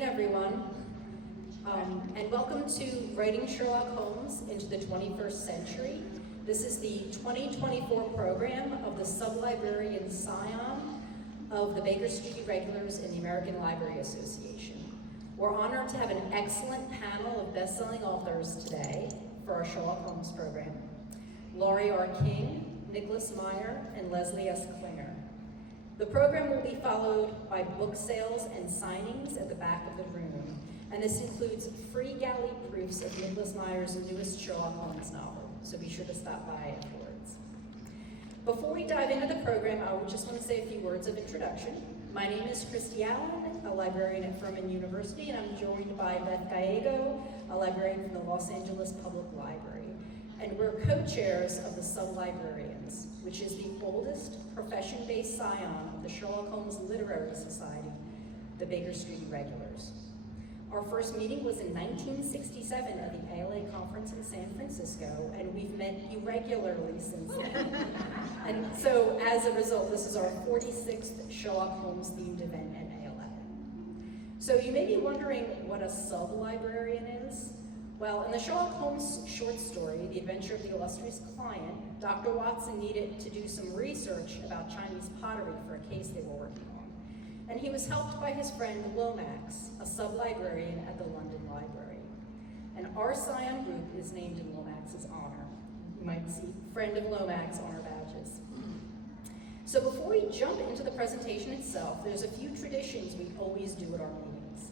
afternoon, everyone, and welcome to Writing Sherlock Holmes into the 21st Century. This is the 2024 program of the Sub-Librarians Scion of the Baker Street Regulars in the American Library Association. We're honored to have an excellent panel of best-selling authors today for our Sherlock Holmes program. Laurie King, Nicholas Meyer, and Leslie S. Klinger. The program will be followed by book sales and signings at the back of the room, and this includes free galley proofs of Nicholas Meyer's newest Sherlock Holmes novel, so be sure to stop by afterwards. Before we dive into the program, I just want to say a few words of introduction. My name is Christy Allen, a librarian at Furman University, and I'm joined by Beth Gallego, a librarian from the Los Angeles Public Library. And we're co-chairs of the Sub-Librarians, which is the oldest profession-based scion of the Sherlock Holmes Literary Society, the Baker Street Regulars. Our first meeting was in 1967 at the ALA conference in San Francisco, and we've met irregularly since then. And so, as a result, this is our 46th Sherlock Holmes themed event at ALA. So you may be wondering what a sub-librarian is. Well, in the Sherlock Holmes short story, The Adventure of the Illustrious Client, Dr. Watson needed to do some research about Chinese pottery for a case they were working on. And he was helped by his friend Lomax, a sub-librarian at the London Library. And our Scion group is named in Lomax's honor. You might see Friend of Lomax on our badges. So before we jump into the presentation itself, there's a few traditions we always do at our meetings.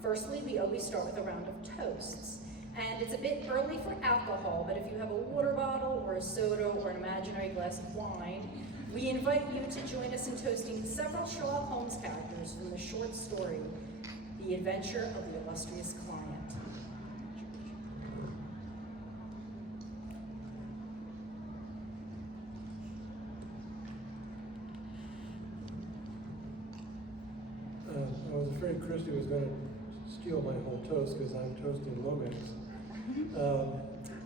Firstly, we always start with a round of toasts. And it's a bit early for alcohol, but if you have a water bottle or a soda or an imaginary glass of wine, we invite you to join us in toasting several Sherlock Holmes characters from the short story, The Adventure of the Illustrious Client. I was afraid Christy was going to steal my whole toast because I'm toasting Lomax.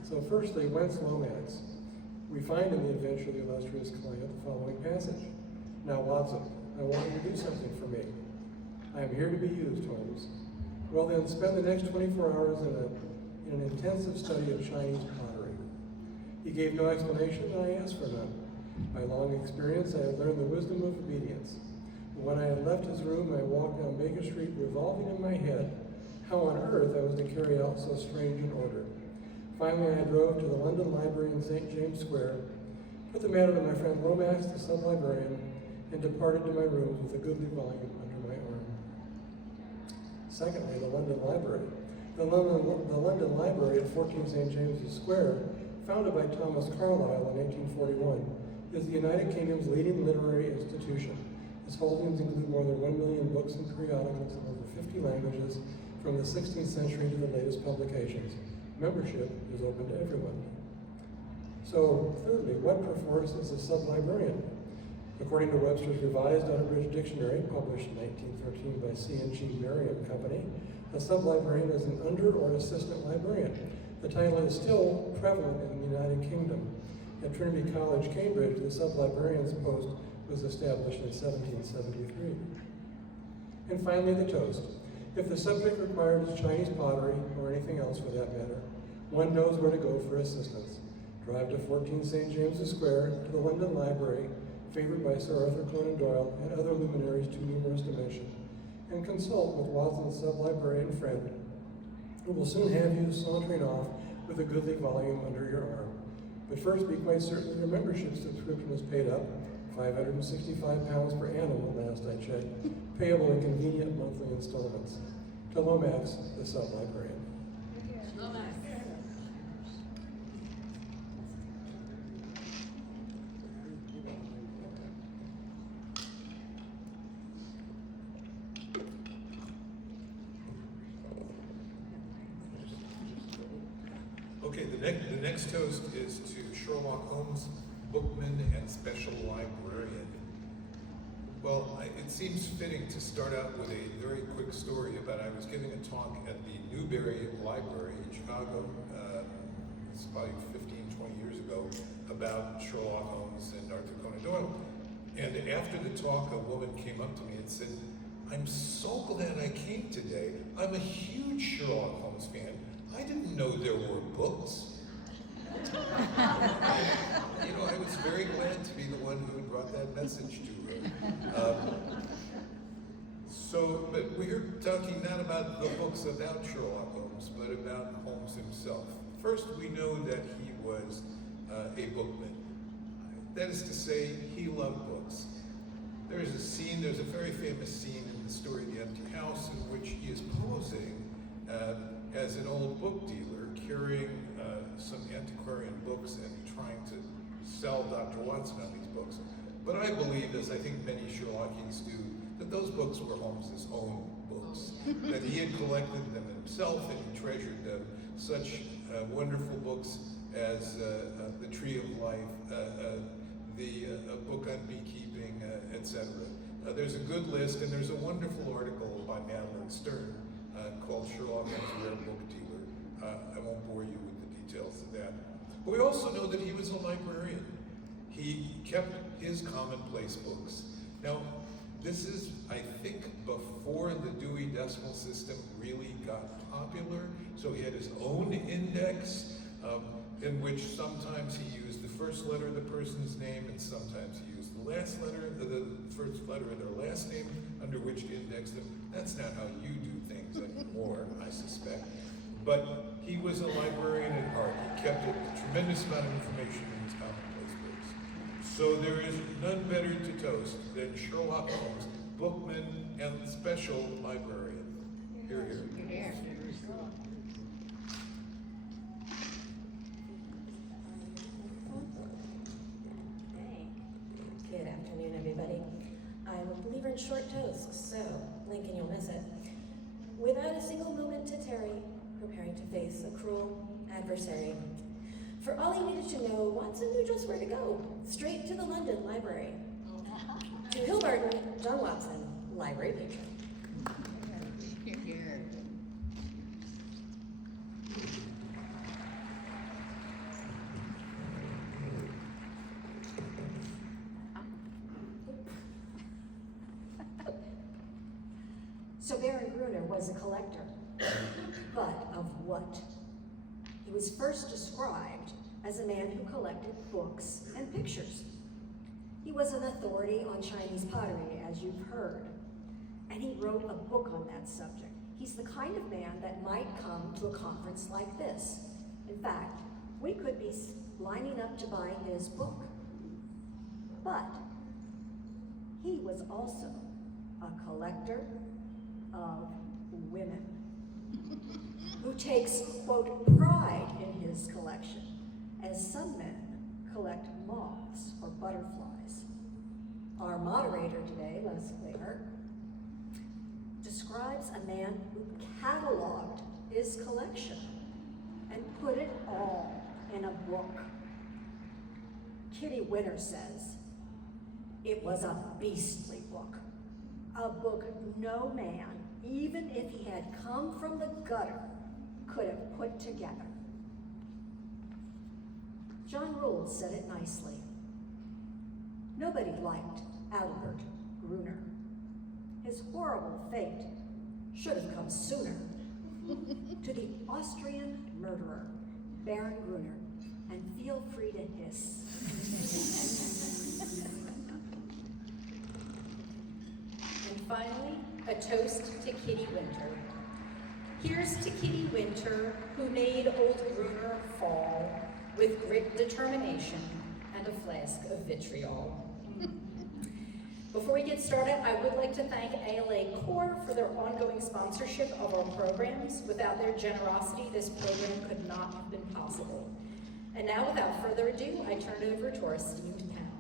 So firstly, whence Lomax? We find in The Adventure of the Illustrious Client the following passage. Now, Watson, I want you to do something for me. I am here to be used, Holmes. Well then, spend the next 24 hours in an intensive study of Chinese pottery. He gave no explanation, and I asked for none. By long experience, I had learned the wisdom of obedience. When I had left his room, I walked down Baker Street, revolving in my head how on earth I was to carry out so strange an order. Finally, I drove to the London Library in St. James Square, put the matter to my friend Lomax, the sub-librarian, and departed to my rooms with a goodly volume under my arm. Secondly, the London Library. The London Library at 14 St. James's Square, founded by Thomas Carlyle in 1841, is the United Kingdom's leading literary institution. Its holdings include more than 1 million books and periodicals in over 50 languages, from the 16th century to the latest publications. Membership is open to everyone. So, thirdly, what perforce is a sub-librarian? According to Webster's Revised Unabridged Dictionary, published in 1913 by C&G Merriam Company, a sub-librarian is an under or assistant librarian. The title is still prevalent in the United Kingdom. At Trinity College, Cambridge, the sub-librarian's post was established in 1773. And finally, the toast. If the subject required is Chinese pottery, or anything else for that matter, one knows where to go for assistance. Drive to 14 St. James's Square, to the London Library, favored by Sir Arthur Conan Doyle and other luminaries too numerous to mention, and consult with Watson's sub-librarian friend, who will soon have you sauntering off with a goodly volume under your arm. But first, be quite certain your membership subscription is paid up, £565 per annum, last I checked, payable in convenient monthly installments. To Lomax, the sub-librarian. Lomax. Okay, the next toast is to Sherlock Holmes, bookman and special librarian. Well, it seems fitting to start out with a very quick story about I was giving a talk at the Newberry Library in Chicago, it's probably 15, 20 years ago, about Sherlock Holmes and Arthur Conan Doyle. And after the talk, a woman came up to me and said, "I'm so glad I came today. I'm a huge Sherlock Holmes fan. I didn't know there were books. You know, I was very glad to be the one who brought that message to her. But we're talking not about the books about Sherlock Holmes, but about Holmes himself. First, we know that he was a bookman. That is to say, he loved books. There's a very famous scene in the story of The Empty House in which he is posing as an old book dealer, carrying some antiquarian books and trying to sell Dr. Watson on these books. But I believe, as I think many Sherlockians do, that those books were Holmes's own books, that he had collected them himself and he treasured them. Such wonderful books as The Tree of Life, the book on beekeeping, etc. There's a good list, and there's a wonderful article by Madeline Stern called Sherlock Holmes, a Rare Book Dealer. I won't bore you with the details of that. But we also know that he was a librarian. He kept his commonplace books. Now, this is, I think, before the Dewey Decimal System really got popular. So he had his own index, in which sometimes he used the first letter of the person's name, and sometimes he used the last letter, the first letter of their last name, under which to index them. That's not how you do things anymore, I suspect. But he was a librarian at heart. He kept a tremendous amount of information in his commonplace books. So there is none better to toast than Sherlock Holmes, bookman and special librarian. Hear, hear. Good afternoon, everybody. I'm a believer in short toasts, so, Lincoln, you'll miss it. Without a single moment to tarry, preparing to face a cruel adversary. For all he needed to know, Watson knew just where to go. Straight to the London Library. To Hilbarton, John Watson, library patron. So Baron Gruner was a collector, but of what? He was first described as a man who collected books and pictures. He was an authority on Chinese pottery, as you've heard, and he wrote a book on that subject. He's the kind of man that might come to a conference like this. In fact, we could be lining up to buy his book. But he was also a collector of women, who takes, quote, pride in his collection, as some men collect moths or butterflies. Our moderator today, Les Klinger, describes a man who cataloged his collection and put it all in a book. Kitty Winter says it was a beastly book, a book no man, even if he had come from the gutter, could have put together. John Rawls said it nicely. Nobody liked Albert Gruner. His horrible fate should have come sooner. To the Austrian murderer, Baron Gruner, and feel free to hiss. And finally, a toast to Kitty Winter. Here's to Kitty Winter, who made old Gruner fall with grit, determination, and a flask of vitriol. Before we get started, I would like to thank ALA Corps for their ongoing sponsorship of our programs. Without their generosity, this program could not have been possible. And now, without further ado, I turn it over to our esteemed panel.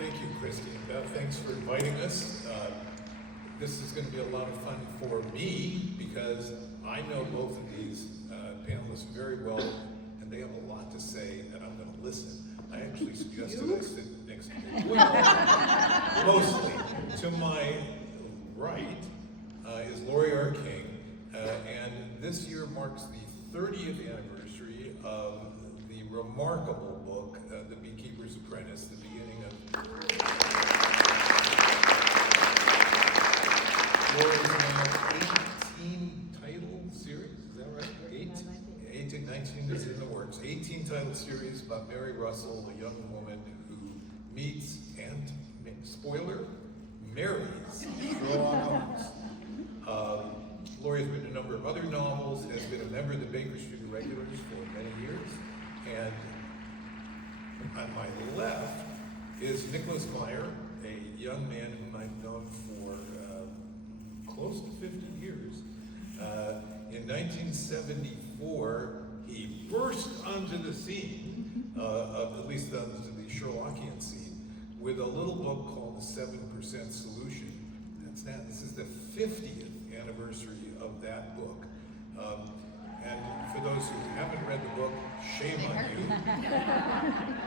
Thank you, Christy and Beth. Thanks for inviting us. This is going to be a lot of fun for me because I know both of these panelists very well, and they have a lot to say, and I'm going to listen. I actually suggested I sit next to you. Well, mostly. To my right is Laurie King, and this year marks the 30th anniversary of the remarkable book, The Beekeeper's Apprentice, the beginning of Laurie's now 18 title series, is that right? 18, 19 is in the works. 18 title series about Mary Russell, a young woman who meets and, spoiler, marries Sherlock Holmes. Laurie has written a number of other novels, has been a member of the Baker Street Irregulars for many years, and on my left is Nicholas Meyer, a young man whom I've known for close to 50 years. In 1974, he burst onto the scene, at least onto the Sherlockian scene, with a little book called The 7% Solution. This is the 50th anniversary of that book. And for those who haven't read the book, shame on you.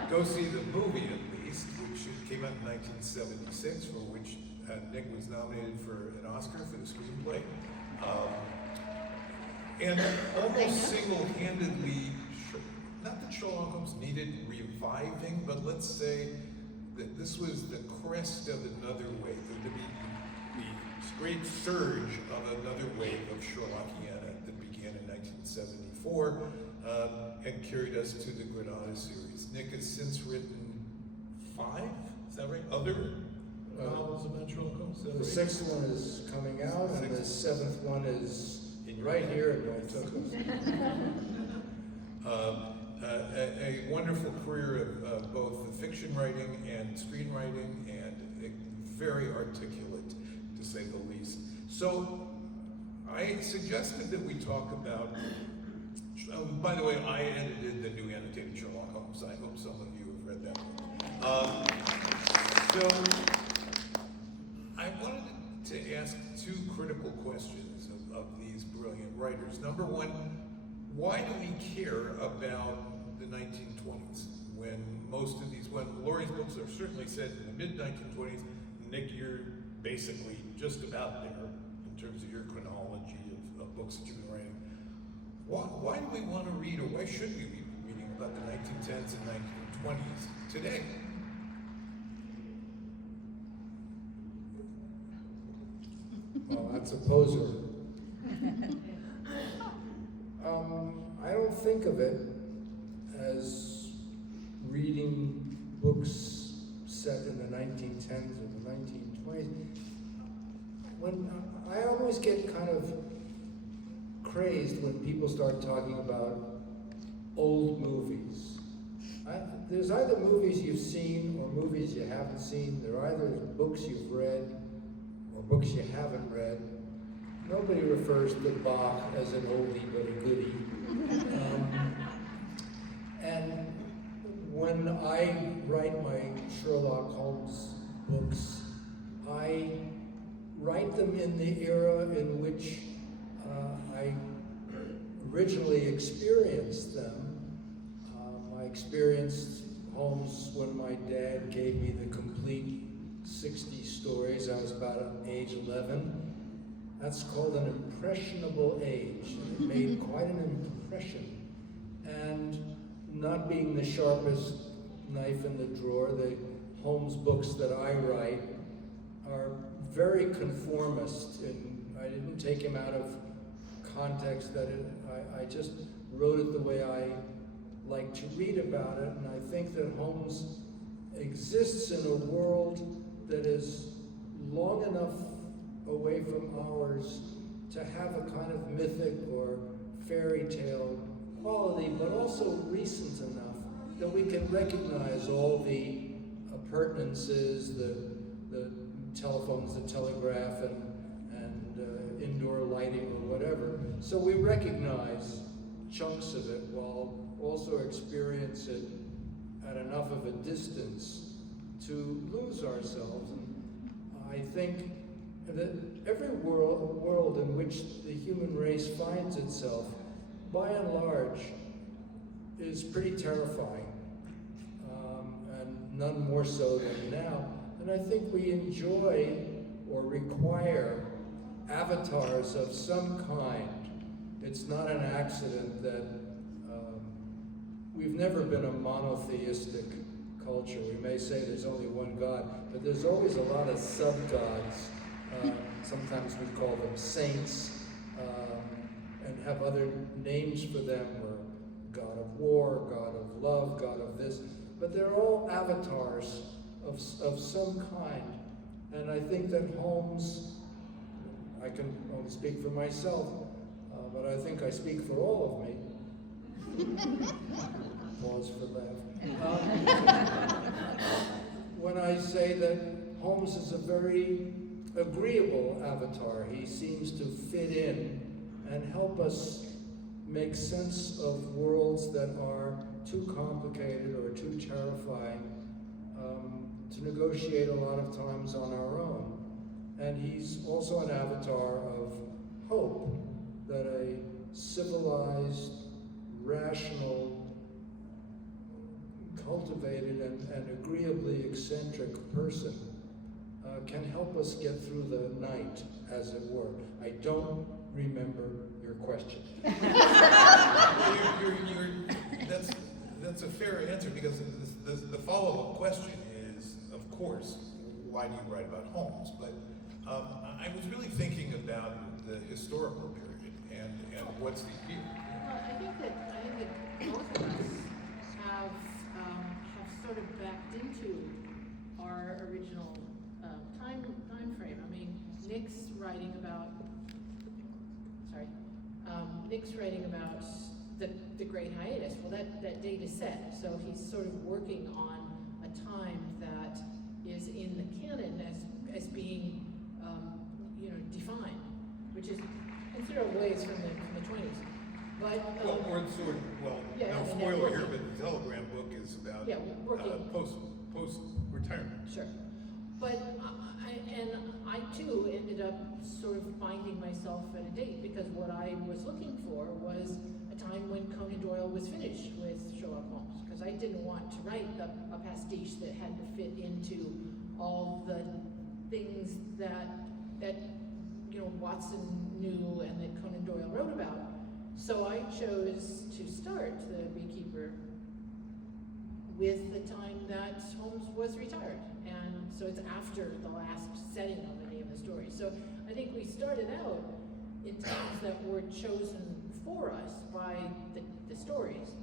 Go see the movie at least, which came out in 1976, for which Nick was nominated for an Oscar for the screenplay. And almost single-handedly, not that Sherlock Holmes needed reviving, but let's say that this was the crest of another wave, the great surge of another wave of Sherlockiana that began in 1974 and carried us to the Granada series. Nick has since written 5, is that right? Other novels about Sherlock Holmes? The 6th one is coming out, and the 7th one is right here in North A wonderful career of both the fiction writing and screenwriting, and very articulate, to say the least. So I suggested that we talk about, by the way, I edited the new annotated Sherlock Holmes. I hope some of you have read that one. So I wanted to ask 2 critical questions of these brilliant writers. Number one, why do we care about the 1920s when Laurie's books are certainly set in the mid-1920s? Nick, you're basically just about there in terms of your chronology of books that you've been writing. Why do we want to read, or why should we be reading about the 1910s and 1920s today? Well, that's a poser. I don't think of it as reading books set in the 1910s or the 1920s. When I always get kind of crazed when people start talking about old movies. There's either movies you've seen or movies you haven't seen. There are either books you've read or books you haven't read. Nobody refers to Bach as an oldie but a goodie. And when I write my Sherlock Holmes books, I write them in the era in which I originally experienced them. I experienced Holmes when my dad gave me the complete 60 stories. I was about age 11. That's called an impressionable age. It made quite an impression. And not being the sharpest knife in the drawer, the Holmes books that I write are very conformist. And I didn't take him out of context. I just wrote it the way I like to read about it. And I think that Holmes exists in a world that is long enough away from ours to have a kind of mythic or fairy tale quality, but also recent enough that we can recognize all the appurtenances, the telephones, the telegraph, and indoor lighting or whatever. So we recognize chunks of it while also experience it at enough of a distance to lose ourselves. And I think that every world in which the human race finds itself, by and large, is pretty terrifying, and none more so than now. And I think we enjoy or require avatars of some kind. It's not an accident that we've never been a monotheistic culture. We may say there's only one God, but there's always a lot of sub-gods. Sometimes we call them saints, and have other names for them, or God of war, God of love, God of this. But they're all avatars of some kind. And I think that Holmes, I can only speak for myself, but I think I speak for all of me. Pause for laugh. When I say that Holmes is a very agreeable avatar, he seems to fit in and help us make sense of worlds that are too complicated or too terrifying to negotiate a lot of times on our own. And he's also an avatar of hope, that a civilized, rational, cultivated, and agreeably eccentric person can help us get through the night, as it were. I don't remember your question. That's a fair answer, because the follow-up question is, of course, why do you write about Holmes? But I was really thinking about the historical period and what's the appeal. Well, I think that both of us have sort of backed into our original time frame. I mean, Nick's writing about the Great Hiatus. Well, that date is set, so he's sort of working on a time that is in the canon as being defined, which is considerable ways from the 20s. But no spoiler here, but the Telegram book is about post retirement. Sure, but I too ended up sort of finding myself at a date, because what I was looking for was a time when Conan Doyle was finished with Sherlock Holmes, because I didn't want to write a pastiche that had to fit into all the things that Watson knew and that Conan Doyle wrote about. So I chose to start The Beekeeper with the time that Holmes was retired. And so it's after the last setting of any of the stories. So I think we started out in times that were chosen for us by the stories,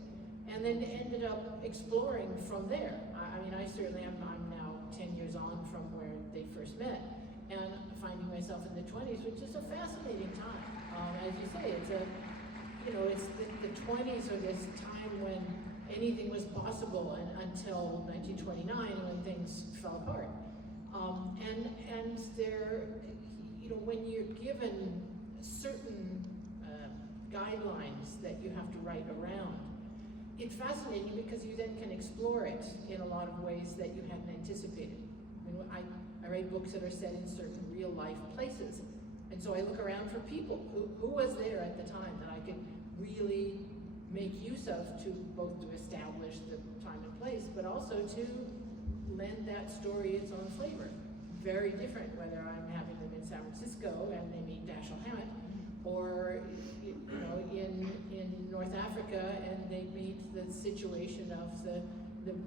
and then ended up exploring from there. I mean, I certainly am, I'm now 10 years on from where they first met, and finding myself in the 20s, which is a fascinating time. As you say, it's the 20s are this time when anything was possible until 1929, when things fell apart. And there, when you're given certain guidelines that you have to write around, it's fascinating because you then can explore it in a lot of ways that you hadn't anticipated. I write books that are set in certain real life places, and so I look around for people who was there at the time that I could really make use of, to both to establish the time and place, but also to lend that story its own flavor. Very different whether I'm having them in San Francisco and they meet Dashiell Hammett, or in North Africa and they meet the situation of the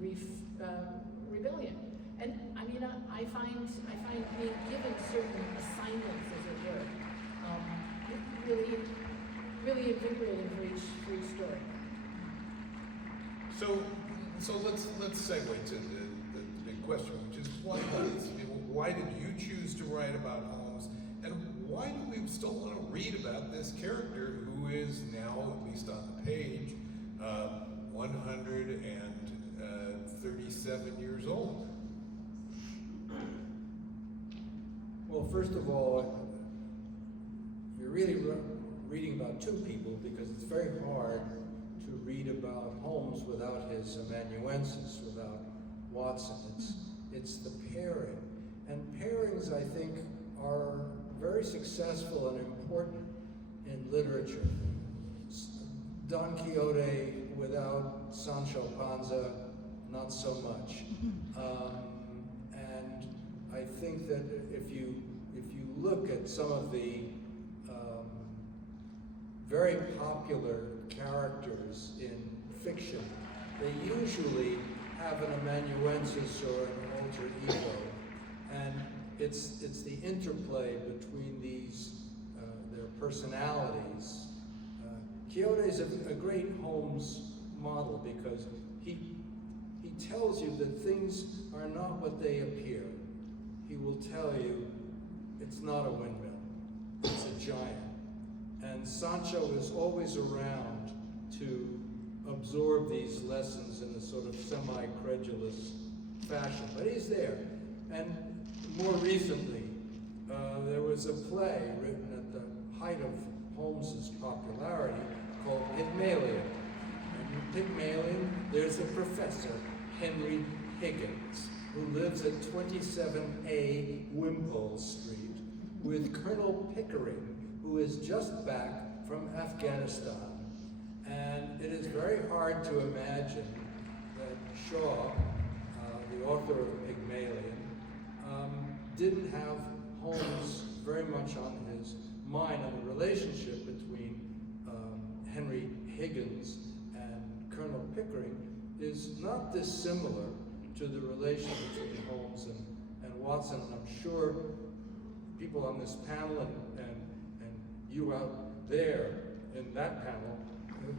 Reef Rebellion. And I mean, I find being given certain assignments, as it were, really invigorating for each story. So let's segue to the big question, which is why did you choose to write about Holmes, and why do we still want to read about this character who is now, at least on the page, 137 years old? Well, first of all, you're really reading about two people, because it's very hard to read about Holmes without his amanuensis, without Watson. It's the pairing. And pairings, I think, are very successful and important in literature. Don Quixote without Sancho Panza, not so much. And I think that if you look at some of the very popular characters in fiction, they usually have an amanuensis or an alter ego, and it's the interplay between these their personalities. Quixote is a great Holmes model because he tells you that things are not what they appear. He will tell you it's not a windmill, it's a giant. And Sancho is always around to absorb these lessons in a sort of semi-credulous fashion, but he's there. And more recently, there was a play written at the height of Holmes's popularity called Pygmalion. And in Pygmalion, there's a professor, Henry Higgins, who lives at 27A Wimpole Street with Colonel Pickering, who is just back from Afghanistan. And it is very hard to imagine that Shaw, the author of Pygmalion, didn't have Holmes very much on his mind, and the relationship between Henry Higgins and Colonel Pickering is not dissimilar to the relation between Holmes and Watson. And I'm sure people on this panel and you out there in that panel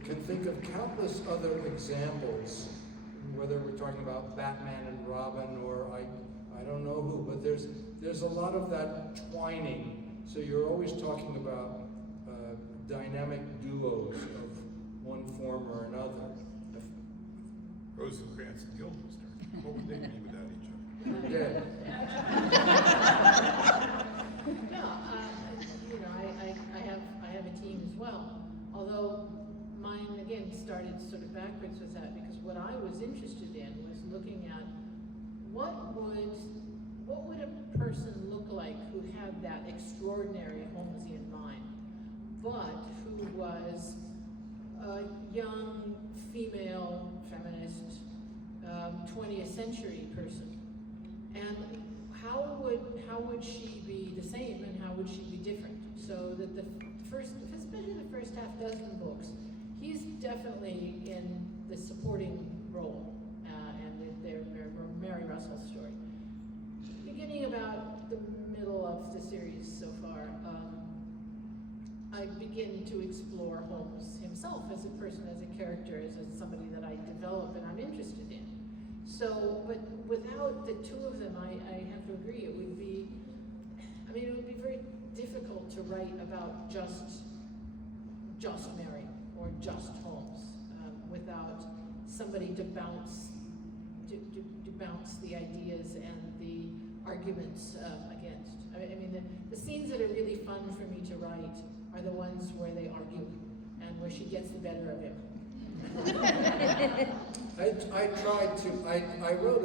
can think of countless other examples, whether we're talking about Batman and Robin or I don't know who, but there's a lot of that twining. So you're always talking about dynamic duos of one form or another. Rosencrantz and Guildenstern. What would they be without each other? Dead. No, you know, I have a team as well. Although mine again started sort of backwards with that, because what I was interested in was looking at what would a person look like who had that extraordinary Holmesian mind, but who was a young female feminist 20th century person, and how would she be the same and how would she be different? So that the first, especially the first half dozen books, he's definitely in the supporting role, and they're Mary Russell's story. Beginning about the middle of the series so far, I begin to explore Holmes himself as a person, as a character, as somebody that I develop and I'm interested in. So, but without the two of them, I have to agree, it would be very difficult to write about just Mary or just Holmes without somebody to bounce the ideas and the arguments against. I mean, the scenes that are really fun for me to write are the ones where they argue and where she gets the better of him. I wrote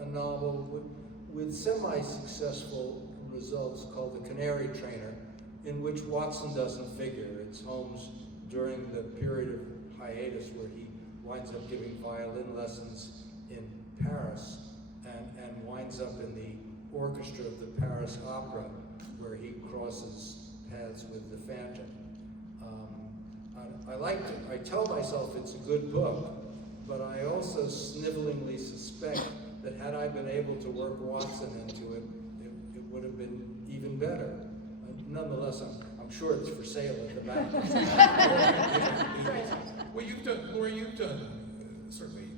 a novel with semi-successful results called The Canary Trainer, in which Watson doesn't figure. It's Holmes during the period of hiatus where he winds up giving violin lessons in Paris and winds up in the orchestra of the Paris Opera, where he crosses paths with the Phantom. I liked it. I tell myself it's a good book, but I also snivelingly suspect that had I been able to work Watson into it, it would have been even better. Nonetheless, I'm sure it's for sale at the back. Well, Laurie, you've done certainly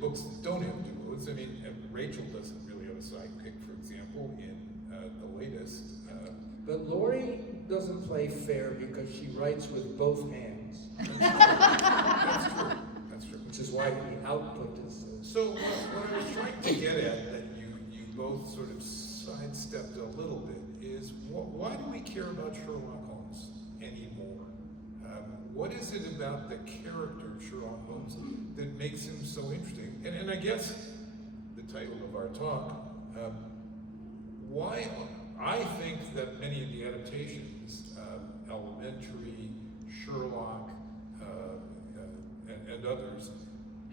books that don't have duos. I mean, Rachel doesn't really have a sidekick, for example, in the latest. But Laurie doesn't play fair because she writes with both hands. That's true. That's true. Which is why the output is So what I was trying to get at, that you both sort of sidestepped a little bit, is why do we care about Sherlock Holmes anymore? What is it about the character of Sherlock Holmes that makes him so interesting? And I guess the title of our talk, why I think that many of the adaptations, Elementary, Sherlock, and others,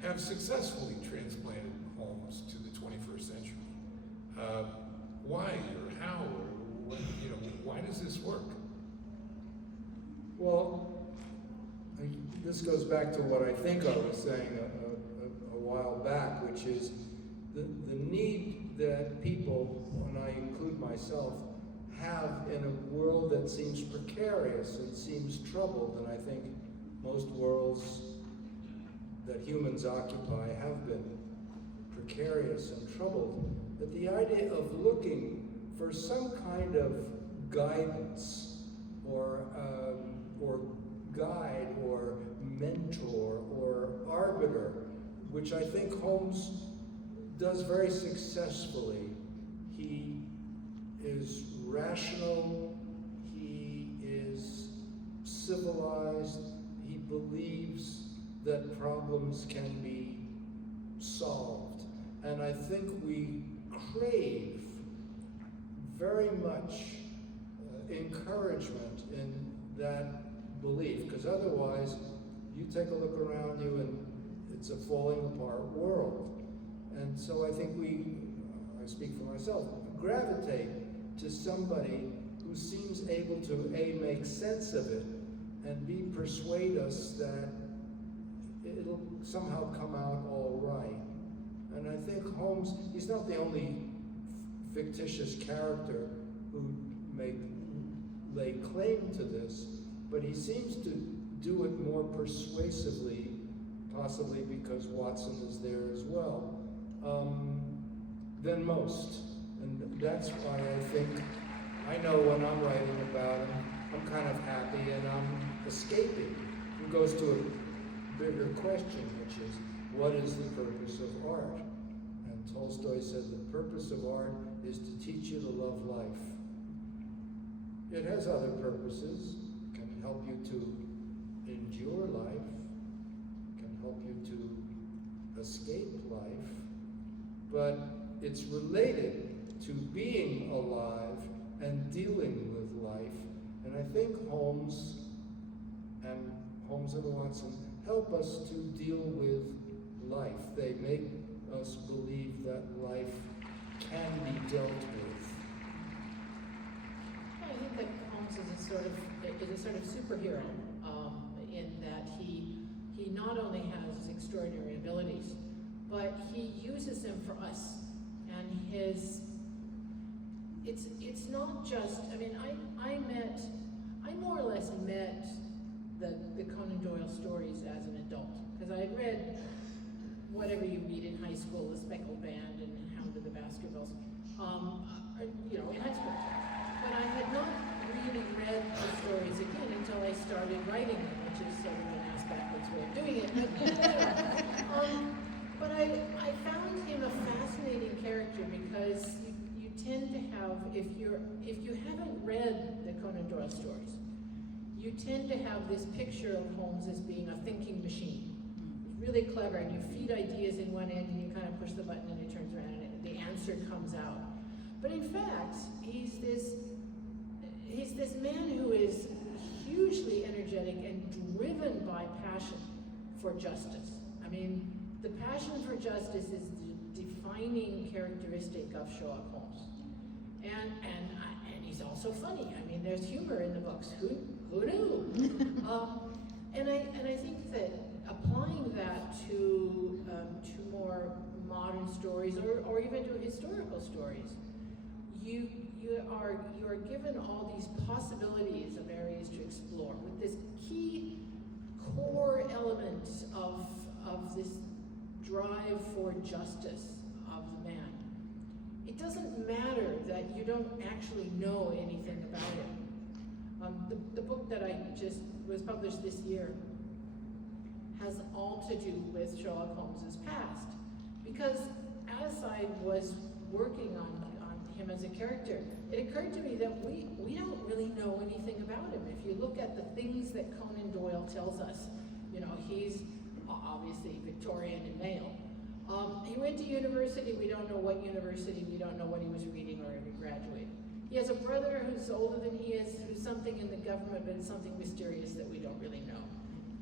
have successfully transplanted Holmes to the 21st century. Why or how or what, why does this work? Well, this goes back to what I think I was saying a while back, which is the need that people, and I include myself, have in a world that seems precarious and seems troubled, and I think most worlds that humans occupy have been precarious and troubled, that the idea of looking for some kind of guidance or guide or mentor or arbiter, which I think Holmes does very successfully. He is rational, he is civilized, he believes that problems can be solved. And I think we crave very much encouragement in that belief, because otherwise you take a look around you and it's a falling apart world. And so I think I speak for myself, gravitate to somebody who seems able to A, make sense of it, and B, persuade us that it'll somehow come out all right. And I think Holmes, he's not the only fictitious character who may lay claim to this, but he seems to do it more persuasively, possibly because Watson is there as well, than most. And that's why I think, I know when I'm writing about him, I'm kind of happy and I'm escaping. It goes to a bigger question, which is, what is the purpose of art? And Tolstoy said the purpose of art is to teach you to love life. It has other purposes. It can help you to endure life, can help you to escape life, but it's related to being alive and dealing with life. And I think Holmes and Watson help us to deal with life. They make us believe that life can be dealt with. I think that Holmes is a sort of superhero in that he not only has extraordinary abilities, but he uses them for us. And it's not just, I mean, I more or less met the Conan Doyle stories as an adult, because I had read whatever you read in high school, The Speckled Band and Hound of the Baskervilles, in high school. But I had not really read the stories again until I started writing them, which is sort of an ass-backwards way of doing it. But I found him a fascinating character because you tend to have, if you haven't read the Conan Doyle stories, you tend to have this picture of Holmes as being a thinking machine. It's really clever, and you feed ideas in one end and you kind of push the button and it turns around and the answer comes out. But in fact, he's this man who is hugely energetic and driven by passion for justice. I mean, the passion for justice is the defining characteristic of Sherlock Holmes. And he's also funny. I mean, there's humor in the books. Who knew? And I think that applying that to more modern stories or even to historical stories, you are given all these possibilities of areas to explore with this key core element of this drive for justice of the man. It doesn't matter that you don't actually know anything about him. The book that was published this year has all to do with Sherlock Holmes's past, because as I was working on him as a character, it occurred to me that we don't really know anything about him. If you look at the things that Conan Doyle tells us, he's obviously Victorian and male. He went to university, we don't know what university, we don't know what he was reading or if he graduated. He has a brother who's older than he is, who's something in the government, but it's something mysterious that we don't really know.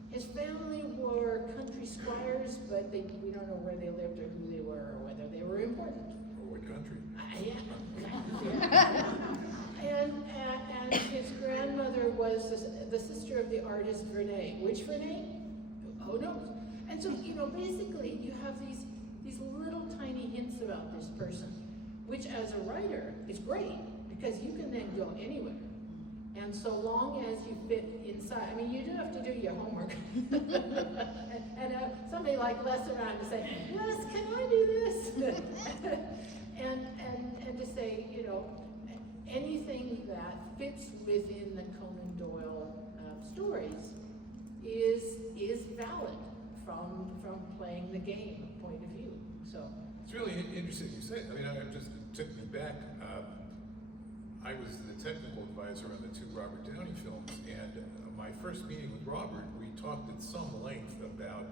His family were country squires, but we don't know where they lived or who they were or whether they were important. Or what country? And his grandmother was the sister of the artist Vernet. Which Vernet? Who knows? And so, basically, you have these little tiny hints about this person, which as a writer is great, because you can then go anywhere. And so long as you fit inside, I mean, you do have to do your homework. and somebody like Les around to say, Les, can I do this? and to say, anything that fits within the Conan Doyle stories is valid from playing the game point of view. So It's really interesting you say. I mean, it just took me back. I was the technical advisor on the 2 Robert Downey films, and my first meeting with Robert, we talked at some length about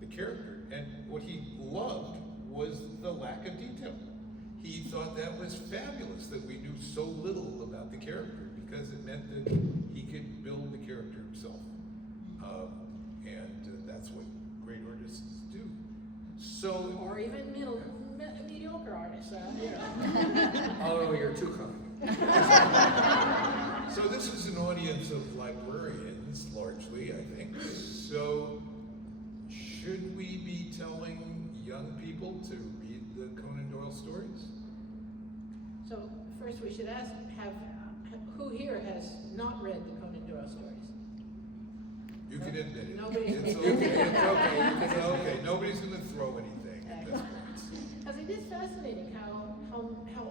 the character, and what he loved was the lack of detail. He thought that was fabulous that we knew so little about the character, because it meant that he could build the character himself. And that's what great artists do. So, or even mediocre artists, Oh, you're too kind. so this is an audience of librarians, largely, I think. So, should we be telling young people to read the Conan Doyle stories? So first we should ask, who here has not read the Conan Doyle stories? You can admit it. Nobody. It's okay. It's okay. It's okay. Nobody's going to throw anything at this point. Because it is fascinating how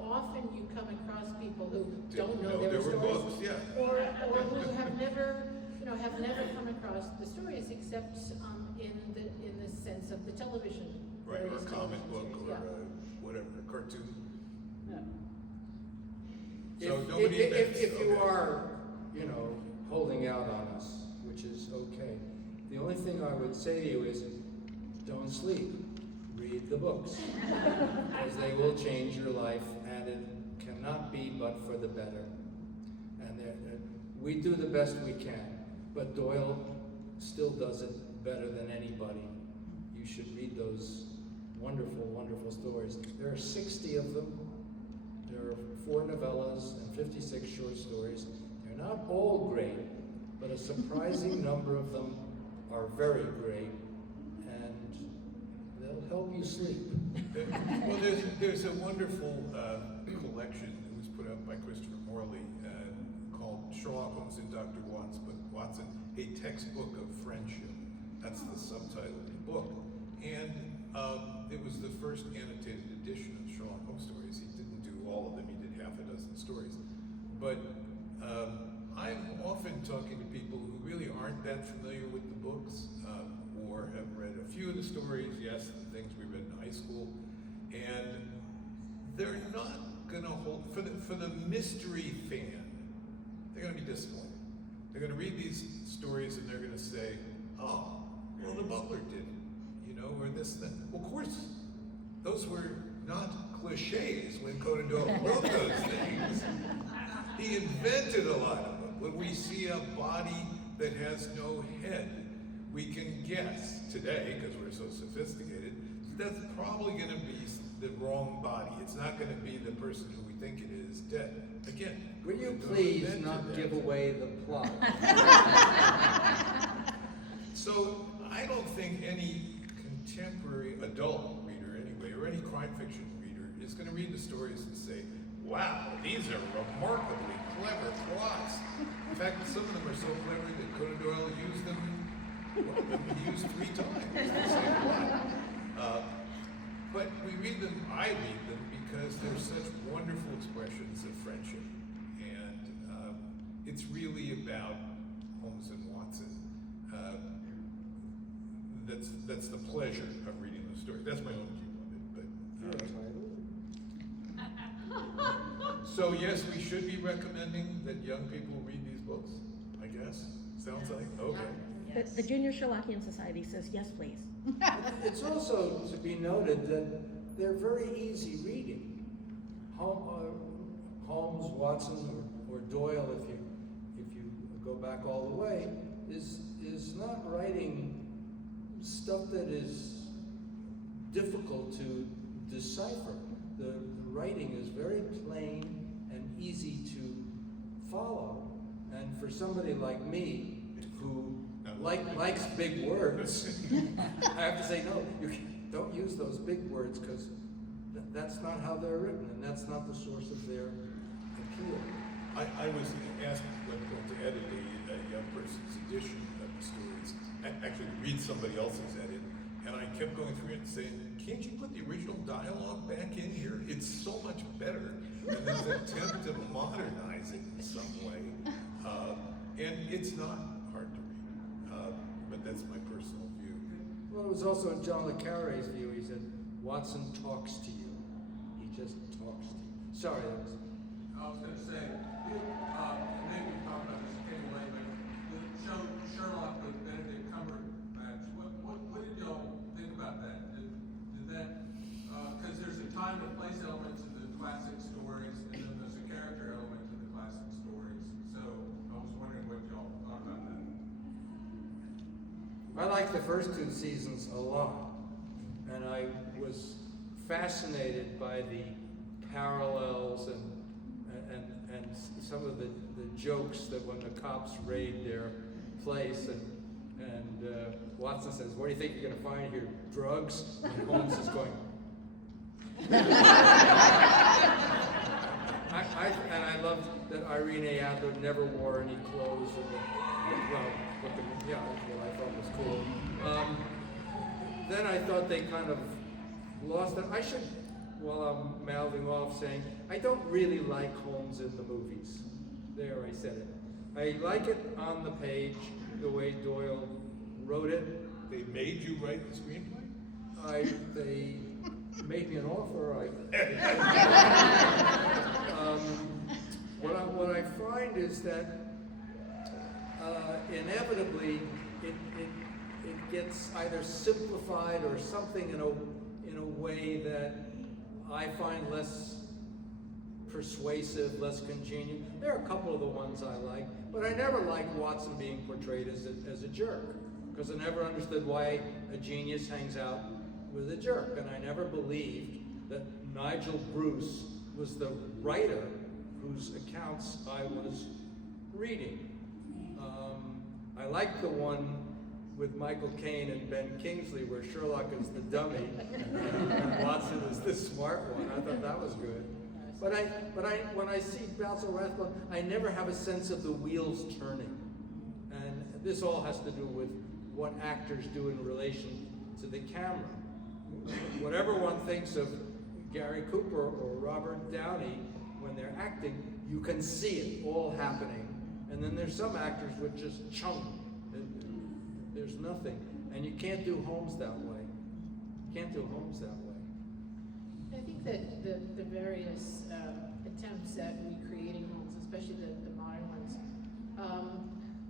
often you come across people who don't know there their were stories, books, yeah. or who have never come across the stories except in the sense of the television. Right, or a various comic television book, series, or yeah. whatever, a cartoon. No. So If- nobody if you okay. are, holding out on us, which is okay, the only thing I would say to you is, don't sleep. Read the books, because they will change your life, and it cannot be but for the better. And we do the best we can, but Doyle still does it better than anybody. You should read those wonderful, wonderful stories. There are 60 of them. There are 4 novellas and 56 short stories. They're not all great, but a surprising number of them are very great, and they'll help you sleep. Well, there's a wonderful collection that was put out by Christopher Morley called Sherlock Holmes and Dr. Watson, a textbook of friendship. That's the subtitle of the book. And it was the first annotated edition of Sherlock Holmes stories. He didn't do all of them, he did half a dozen stories. But I'm often talking to people who really aren't that familiar with the books, or have read a few of the stories, yes, the things we read in high school, and they're not gonna hold, for the mystery fan, they're gonna be disappointed. They're gonna read these stories and they're gonna say, oh, well, the butler did it, or this, that. Well, of course, those were not cliches when Conan Doyle wrote those things. He invented a lot of them. When we see a body that has no head, we can guess today, because we're so sophisticated, that's probably going to be the wrong body. It's not going to be the person who we think it is dead. Again, Will you Conan Doyle please invented not that. give away the plot? So I don't think any contemporary adult reader, anyway, or any crime fiction reader is going to read the stories and say, wow, these are remarkably clever plots. In fact, some of them are so clever that Conan Doyle used them, he used 3 times the same plot. But I read them because they're such wonderful expressions of friendship. And it's really about Holmes and Watson. That's the pleasure of reading the story. That's my own view of it. But so yes, we should be recommending that young people read these books, I guess. Sounds like, okay. The Junior Sherlockian Society says yes, please. It's also to be noted that they're very easy reading. Holmes, Watson, or Doyle, if you go back all the way, is not writing stuff that is difficult to decipher. The writing is very plain and easy to follow. And for somebody like me, who likes big words. I have to say, no, don't use those big words, because that's not how they're written, and that's not the source of their appeal. I was asked when going to edit a young person's edition of the stories, actually read somebody else's edit, and I kept going through it and saying, can't you put the original dialogue back in here? It's so much better. And there's an attempt to modernize it in some way. And it's not hard to read, but that's my personal view. Well, it was also in John le Carre's view. He said, Watson talks to you. He just talks to you. Sorry, that was... I was going to say, maybe we talked about this anyway, but the show Sherlock with Benedict Cumberbatch, what did y'all think about that? Did that, because there's a time and place element to the classic stories, and then there's a character element to the classic stories. So I was wondering what y'all thought about that. I liked the first two seasons a lot, and I was fascinated by the parallels and some of the jokes that when the cops raid their place and Watson says, "What do you think you're going to find here? Drugs?" And Holmes is going. I loved that Irene Adler never wore any clothes, I thought was cool. Then I thought they kind of lost it. I should, while I'm mouthing off, saying I don't really like Holmes in the movies. There, I said it. I like it on the page, the way Doyle wrote it. They made you write the screenplay? They made me an offer. What I find is that inevitably it gets either simplified or something in a way that I find less persuasive, less congenial. There are a couple of the ones I like, but I never liked Watson being portrayed as a jerk, because I never understood why a genius hangs out with a jerk, and I never believed that Nigel Bruce was the writer whose accounts I was reading. I like the one with Michael Caine and Ben Kingsley where Sherlock is the dummy and Watson is the smart one. I thought that was good. But when I see Basil Rathbone, I never have a sense of the wheels turning. And this all has to do with what actors do in relation to the camera. Whatever one thinks of Gary Cooper or Robert Downey, when they're acting, you can see it all happening. And then there's some actors with just chunk. There's nothing. And you can't do Holmes that way. You can't do Holmes that way. I think that the various attempts at recreating Holmes, especially the modern ones,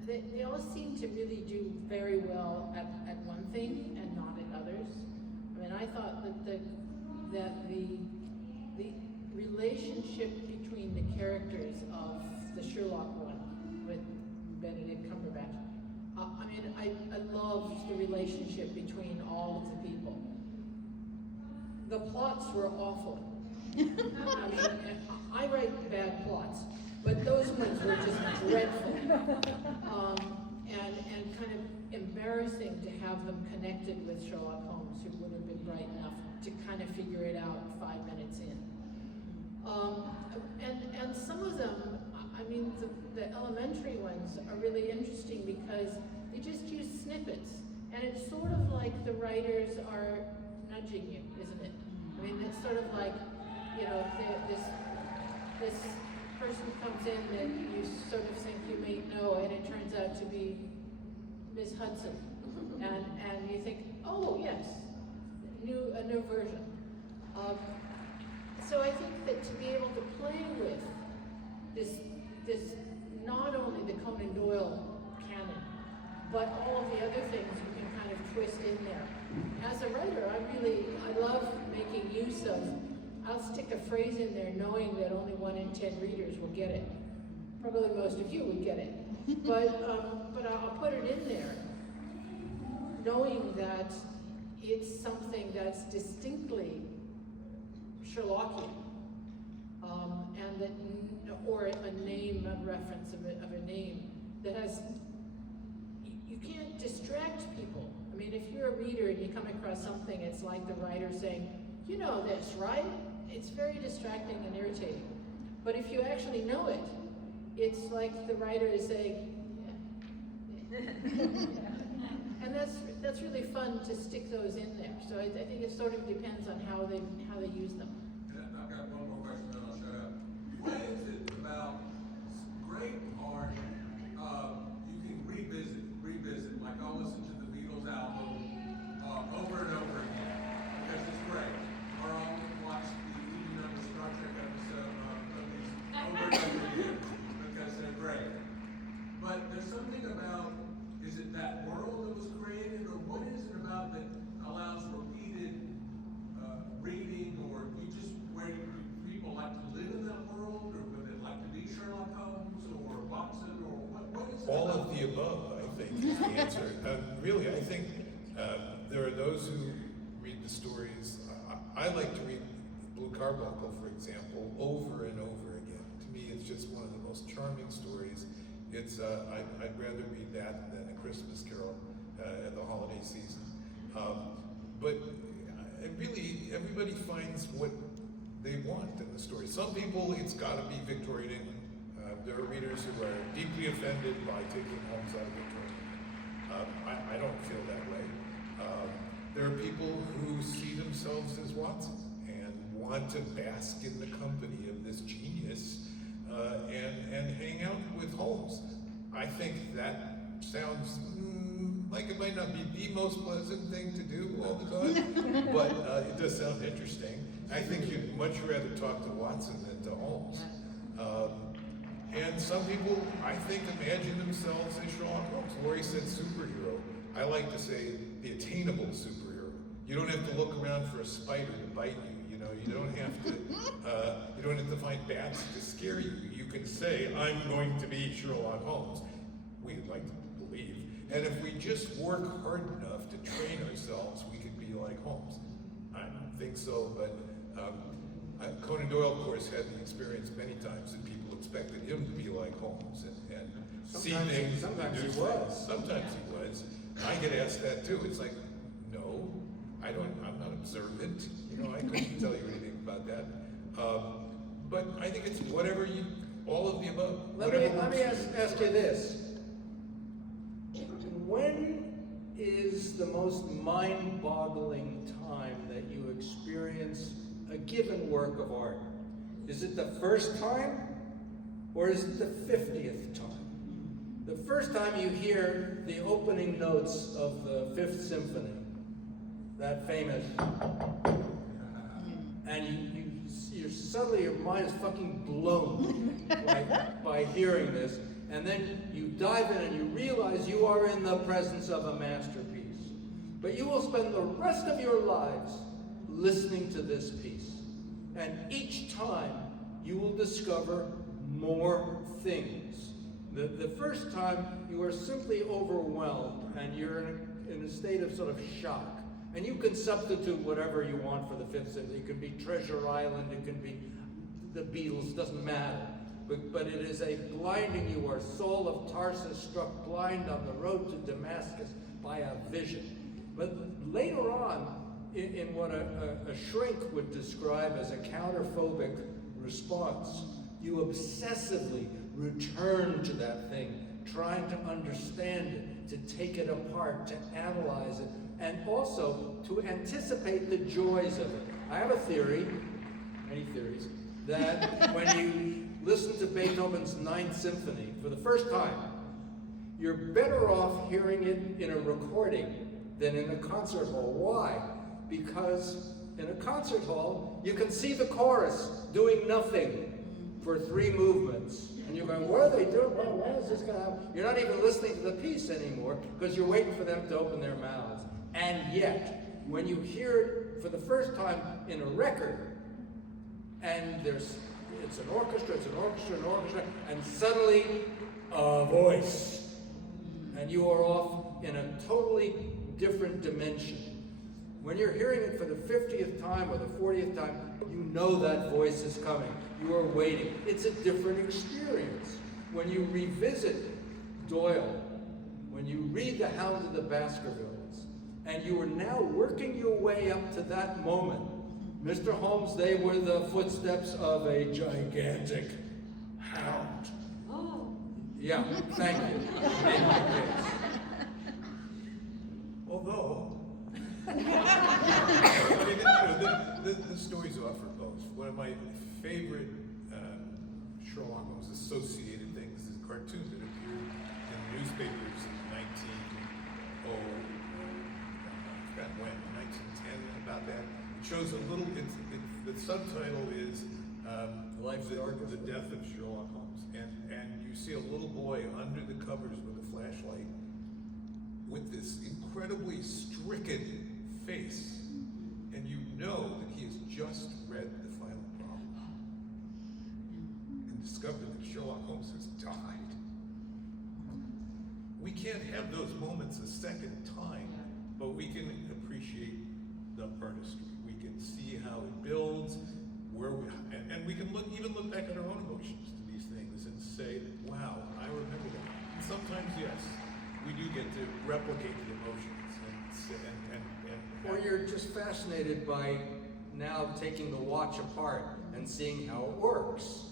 they all seem to really do very well at one thing and not at others. I mean, I thought that the relationship between the characters of the Sherlock one with Benedict Cumberbatch, I loved the relationship between all of the people. The plots were awful. I mean, I write bad plots, but those ones were just dreadful. And kind of embarrassing to have them connected with Sherlock Holmes, who would have been bright enough to kind of figure it out 5 minutes in. And some of them, I mean, the elementary ones are really interesting because they just use snippets. And it's sort of like the writers are nudging you, isn't it? I mean, it's sort of like, you know, this person comes in that you sort of think you may know, and it turns out to be Miss Hudson. And you think, oh yes, a new version. So I think that to be able to play with this not only the Conan Doyle canon, but all of the other things you can kind of twist in there. As a writer, I love making use of, I'll stick a phrase in there knowing that only 1 in 10 readers will get it. Probably most of you would get it. But I'll put it in there knowing that it's something that's distinctly Sherlockian, and that, or a name, a reference of a name that has, you you can't distract people. I mean, if you're a reader and you come across something, it's like the writer saying, you know this, right? It's very distracting and irritating. But if you actually know it, it's like the writer is saying, yeah. And that's really fun to stick those in there. So I think it sort of depends on how they use them. And I've got one more question, then I'll shut up. What is it about great art you can revisit? Like I'll listen to the Beatles album over and over again because it's great. Or I'll watch the Star Trek episode of these over and over again because they're great. But there's something about, is it that world that was created, or what is it about that allows repeated reading, or you just, where people like to live in that world, or would they like to be Sherlock Holmes, or Watson, or what is it All about? of the above, I think, is the answer. Really, I think there are those who read the stories. I like to read Blue Carbuncle, for example, over and over again. To me, it's just one of the most charming stories. It's I'd rather read that than A Christmas Carol at the holiday season. But really, everybody finds what they want in the story. Some people, it's got to be Victorian England. There are readers who are deeply offended by taking Holmes out of Victorian England. I don't feel that way. There are people who see themselves as Watson and want to bask in the company of this genius and hang out with Holmes. I think that sounds like it might not be the most pleasant thing to do all the time, but it does sound interesting. I think you'd much rather talk to Watson than to Holmes. And some people, I think, imagine themselves as Sherlock Holmes. Laurie said superhero. I like to say the attainable superhero. You don't have to look around for a spider to bite you. You know, you don't have to find bats to scare you. You can say, I'm going to be Sherlock Holmes. We'd like to believe. And if we just work hard enough to train ourselves, we could be like Holmes. I don't think so, but Conan Doyle, of course, had the experience many times that people expected him to be like Holmes and see things. Sometimes he do was. things. Sometimes he was. I get asked that too. It's like, no, I'm not observant. You know, I couldn't tell you anything about that. But I think it's all of the above. Let me ask you this. When is the most mind-boggling time that you experience a given work of art? Is it the first time, or is it the 50th time? The first time you hear the opening notes of the Fifth Symphony, that famous, and you're suddenly, your mind is fucking blown by hearing this, and then you dive in and you realize you are in the presence of a masterpiece. But you will spend the rest of your lives listening to this piece. And each time you will discover more things. The first time you are simply overwhelmed and you're in a state of sort of shock. And you can substitute whatever you want for the Fifth Symphony. It could be Treasure Island, it could be the Beatles, doesn't matter. But it is a blinding, you are Saul of Tarsus struck blind on the road to Damascus by a vision. But later on, in what a shrink would describe as a counterphobic response, you obsessively return to that thing, trying to understand it, to take it apart, to analyze it, and also to anticipate the joys of it. I have a theory, many theories, that when you listen to Beethoven's Ninth Symphony for the first time, you're better off hearing it in a recording than in a concert hall. Why? Because in a concert hall, you can see the chorus doing nothing for 3 movements. And you're going, what are they doing? When is this going to happen? You're not even listening to the piece anymore because you're waiting for them to open their mouths. And yet, when you hear it for the first time in a record, and it's an orchestra, and suddenly a voice. And you are off in a totally different dimension. When you're hearing it for the 50th time or the 40th time, you know that voice is coming. You are waiting. It's a different experience. When you revisit Doyle, when you read The Hound of the Baskervilles, and you are now working your way up to that moment, Mr. Holmes, they were the footsteps of a gigantic hound. Oh. Yeah, thank you. Made my case. Although, I mean, you know, the stories offer both. One of my favorite Sherlock Holmes associated things is a cartoon that appeared in newspapers in 1910, about that. It shows a little, the subtitle is The Death of Sherlock Holmes. And you see a little boy under the covers with a flashlight with this incredibly stricken face. And you know that he has just read the final problem and discovered that Sherlock Holmes has died. We can't have those moments a second time, but we can appreciate the artistry. We can see how it builds, and we can even look back at our own emotions to these things and say, wow, I remember that. And sometimes, yes, we do get to replicate the emotions Or you're just fascinated by now taking the watch apart and seeing how it works.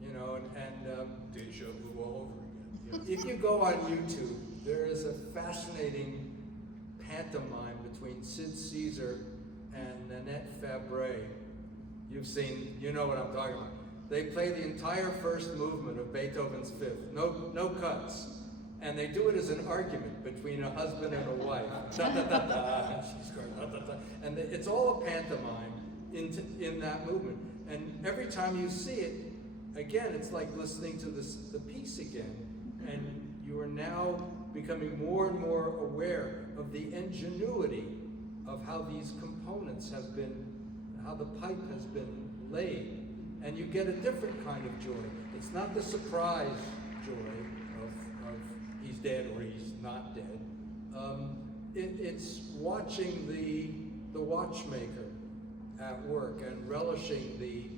You know, and deja vu all over again. if you go on YouTube, there is a fascinating pantomime between Sid Caesar and Nanette Fabre. You've seen, you know what I'm talking about. They play the entire first movement of Beethoven's Fifth, no cuts. And they do it as an argument between a husband and a wife. Da, da, da, da, and she's going, da, da, da. And it's all a pantomime in that movement. And every time you see it, again, it's like listening to the piece again. And you are now becoming more and more aware of the ingenuity of how these components have been, how the pipe has been laid. And you get a different kind of joy. It's not the surprise joy of he's dead or he's not dead. It's watching the watchmaker at work and relishing the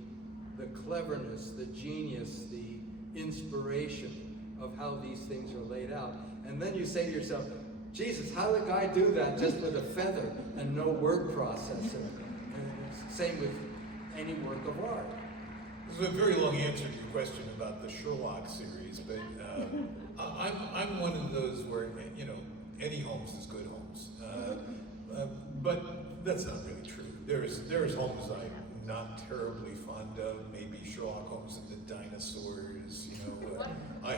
cleverness, the genius, the inspiration of how these things are laid out. And then you say to yourself, Jesus, how did the guy do that just with a feather and no word processor? And it's the same with any work of art. This is a very long answer to your question about the Sherlock series, but I'm one of those where, you know, any Holmes is good Holmes. But that's not really true. There's Holmes I'm not terribly fond of, maybe Sherlock Holmes and the dinosaurs, you know. I'm a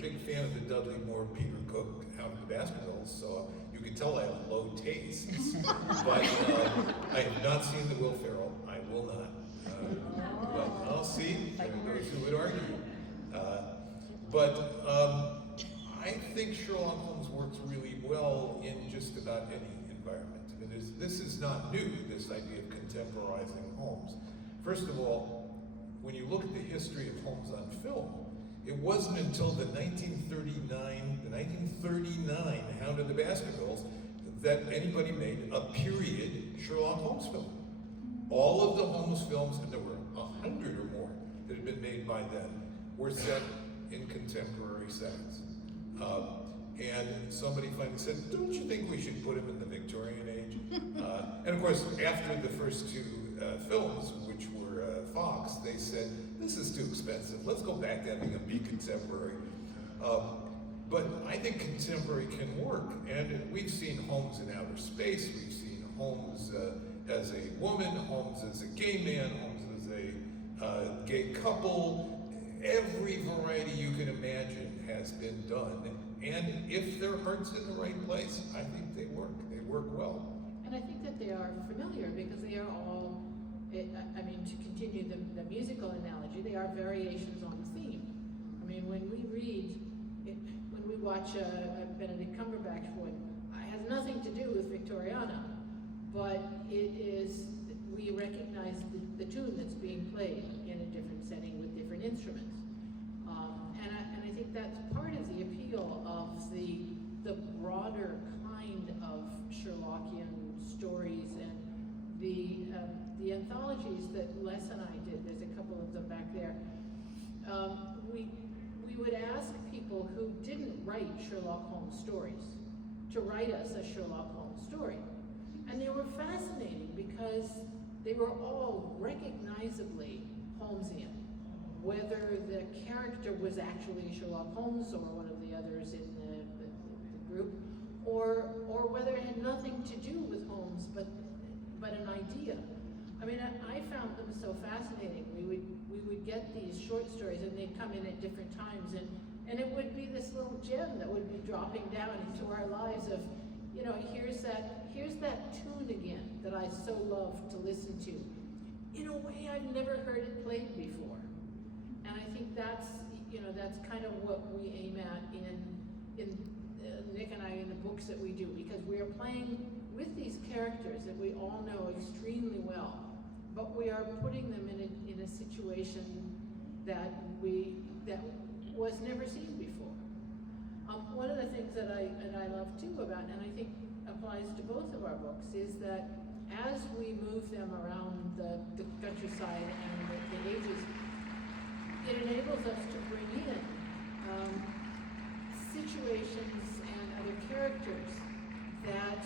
big fan of the Dudley Moore, Peter Cook, Hound of the Baskervilles, so you can tell I have low tastes. But I have not seen the Will Ferrell. I will not. But I'll see. There are those who would argue. But I think Sherlock Holmes works really well in just about any environment. I mean, this is not new, this idea of contemporizing Holmes. First of all, when you look at the history of Holmes on film, it wasn't until the 1939 Hound of the Baskervilles that anybody made a period Sherlock Holmes film. All of the Holmes films, and there were 100 or more that had been made by then, were set in contemporary settings. And somebody finally said, don't you think we should put him in the Victorian age? And of course, after the first two films, which were Fox, they said, this is too expensive. Let's go back to having him be contemporary. But I think contemporary can work. And we've seen Holmes in outer space. We've seen Holmes as a woman, Holmes as a gay man, Holmes as a gay couple. Every variety you can imagine has been done. And if their heart's in the right place, I think they work. They work well. And I think that they are familiar because they are all, I mean, to continue the musical analogy, they are variations on the theme. I mean, when we watch a Benedict Cumberbatch one, it has nothing to do with Victoriana, but it is, we recognize the tune that's being played in a different setting with different instruments. And I think that's part of the appeal of the broader kind of Sherlockian stories and the anthologies that Les and I did. There's a couple of them back there. We would ask people people who didn't write Sherlock Holmes stories to write us a Sherlock Holmes story. And they were fascinating because they were all recognizably Holmesian. Whether the character was actually Sherlock Holmes or one of the others in the group, or whether it had nothing to do with Holmes, but an idea. I mean, I found them so fascinating. We would get these short stories, and they'd come in at different times, and it would be this little gem that would be dropping down into our lives of, you know, here's that tune again that I so love to listen to, in a way I've never heard it played before. And I think that's, you know, that's kind of what we aim at in Nick and I in the books that we do, because we are playing with these characters that we all know extremely well, but we are putting them in a situation that was never seen before. One of the things that I love too about, and I think applies to both of our books, is that as we move them around the countryside and the ages, it enables us to bring in situations and other characters that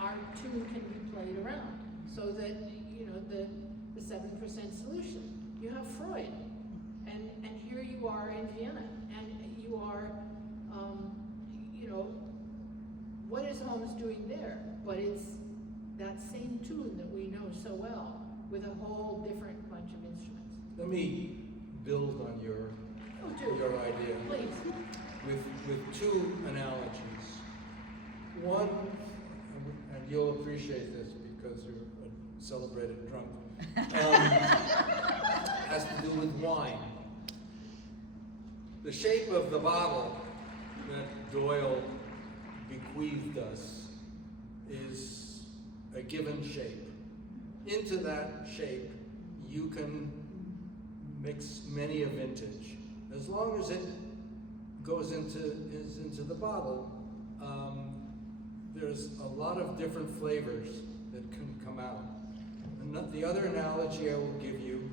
our tune can be played around, so that, you know, the 7% solution. You have Freud, and here you are in Vienna, and you are, you know, what is Holmes doing there? But it's that same tune that we know so well, with a whole different bunch of instruments. Let me build on your idea. Please. With two analogies. One, and you'll appreciate this because you're a celebrated drunk, has to do with wine. The shape of the bottle that Doyle bequeathed us is a given shape. Into that shape, you can mix many a vintage. As long as it goes into the bottle, there's a lot of different flavors that can come out. And the other analogy I will give you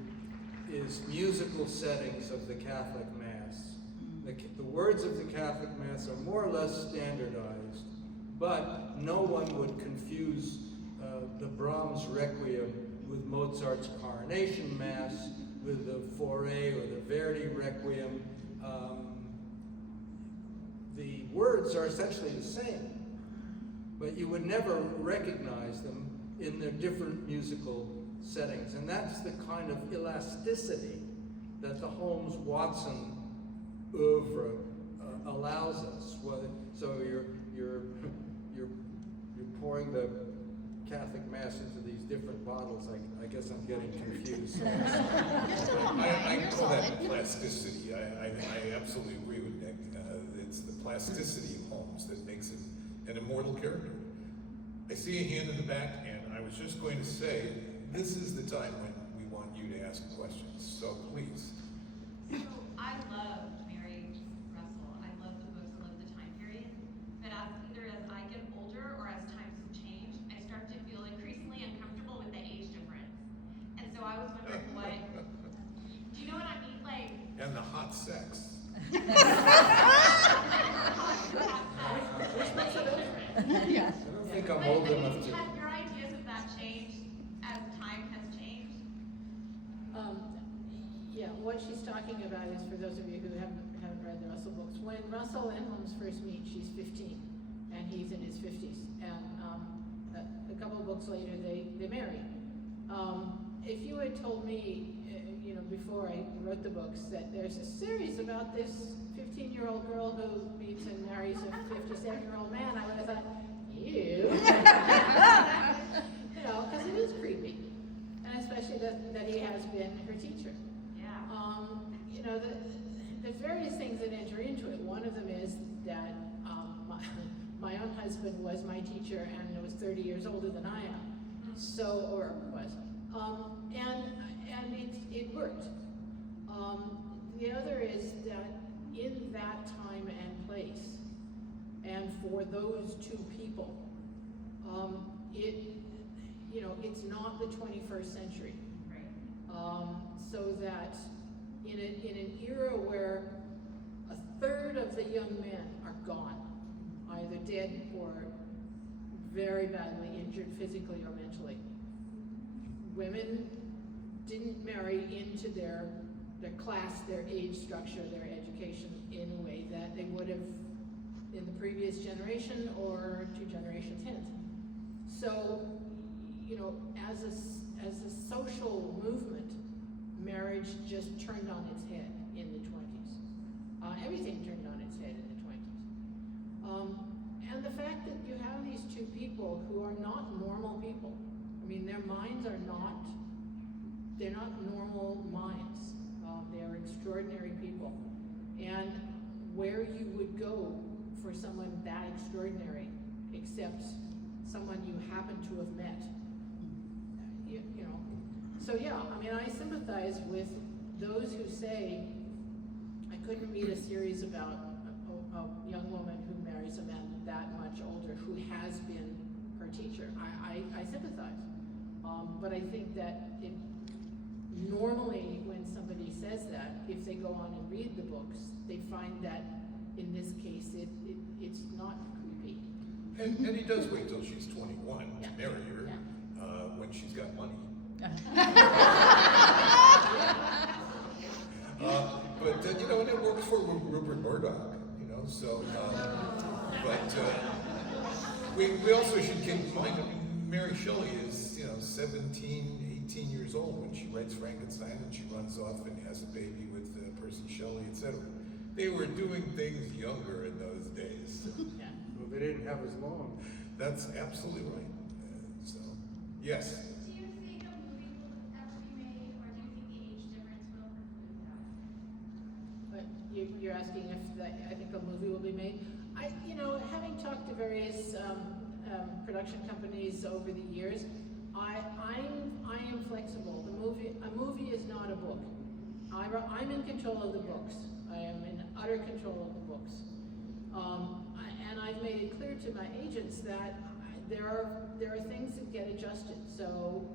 is musical settings of the Catholic Mass. The words of the Catholic Mass are more or less standardized, but no one would confuse the Brahms Requiem with Mozart's Coronation Mass, with the Fauré or the Verdi Requiem. The words are essentially the same, but you would never recognize them in their different musical settings. And that's the kind of elasticity that the Holmes-Watson oeuvre allows us. So you're pouring the Catholic Mass into these different bottles. I guess I'm getting confused. I call that plasticity. I absolutely agree with Nick. It's the plasticity of Holmes that makes it an immortal character. I see a hand in the back, and I was just going to say, this is the time when we want you to ask questions, so please. So I love Mary Russell. I love the books, I love the time period. But either as I get older or as times have changed, I start to feel increasingly uncomfortable with the age difference. And so I was wondering do you know what I mean? Like, And the hot sex. Yes. I don't think I'm old enough to. Have your ideas of that changed as time has changed? Yeah, what she's talking about is, for those of you who haven't read the Russell books, when Russell and Holmes first meet, she's 15, and he's in his 50s. And a couple of books later, they marry. If you had told me, you know, before I wrote the books, that there's a series about this 15-year-old girl who meets and marries a 57-year-old man, I would have thought, you know, because it is creepy. And especially that he has been her teacher. Yeah. You know, there's various things that enter into it. One of them is that my own husband was my teacher and was 30 years older than I am. So, or was. And it worked. The other is that in that time and place, and for those two people, it's not the 21st century. Right. So that in an era where third of the young men are gone, either dead or very badly injured physically or mentally. Women didn't marry into their class, their age structure, their education in a way that they would have in the previous generation or 2 generations hence. So, you know, as a social movement, marriage just turned on its head in the 20s. Everything turned on its head in the 20s. And the fact that you have these two people who are not normal people. I mean, their minds are not, they're not normal minds. They're extraordinary people. And where you would go for someone that extraordinary, except someone you happen to have met, you know. So yeah, I mean, I sympathize with those who say, I couldn't read a series about a young woman who marries a man that much older who has been her teacher. I sympathize. But I think that normally when somebody says that, if they go on and read the books, they find that in this case it's not creepy. And he does wait till she's 21 Yeah. to marry her, Yeah. when she's got money. But you know, and it works for Rupert Murdoch, you know. So, we also should keep in mind, I mean, Mary Shelley is, you know, 17, 18 years old when she writes Frankenstein, and she runs off and has a baby with Percy Shelley, etc. They were doing things younger in those days. So. Yeah. Well, they didn't have as long. That's absolutely right. So, yes. Do you think a movie will ever be made, or do you think the age difference will preclude that? But you're asking if I think a movie will be made. You know, having talked to various production companies over the years, I am flexible. A movie is not a book. I'm in control of the books. I am in utter control of the books. And I've made it clear to my agents that there are things that get adjusted. So,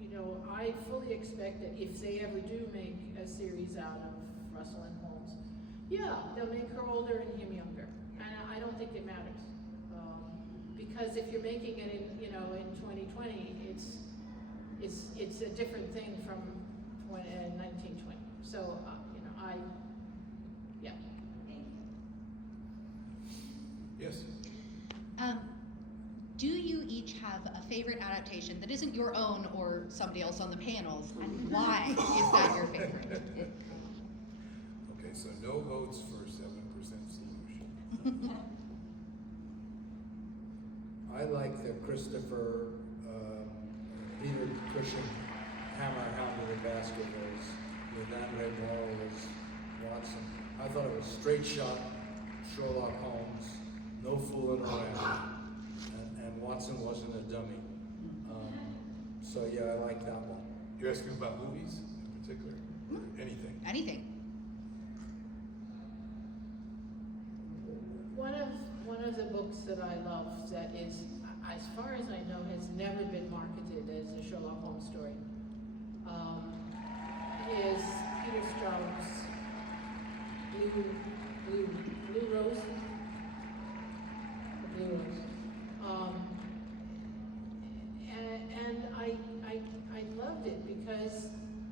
you know, I fully expect that if they ever do make a series out of Russell and Holmes, yeah, they'll make her older and him younger. And I don't think it matters. Because if you're making it in, you know, in 2020, it's a different thing from 1920. So, you know, yeah. Yes. Do you each have a favorite adaptation that isn't your own or somebody else on the panels, and why is that your favorite? Okay, so no votes for 7% solution. I like the Christopher Peter Cushing Hammer Hound of the Baskervilles with Andre Morrow as Watson. I thought it was straight shot Sherlock Holmes, no fooling around, and Watson wasn't a dummy. So yeah, I like that one. You're asking about movies in particular? Or anything? Anything. One of the books that I love that is, as far as I know, has never been marketed as a Sherlock Holmes story, is Peter Straub's Blue Rose. The Blue Rose. And I loved it because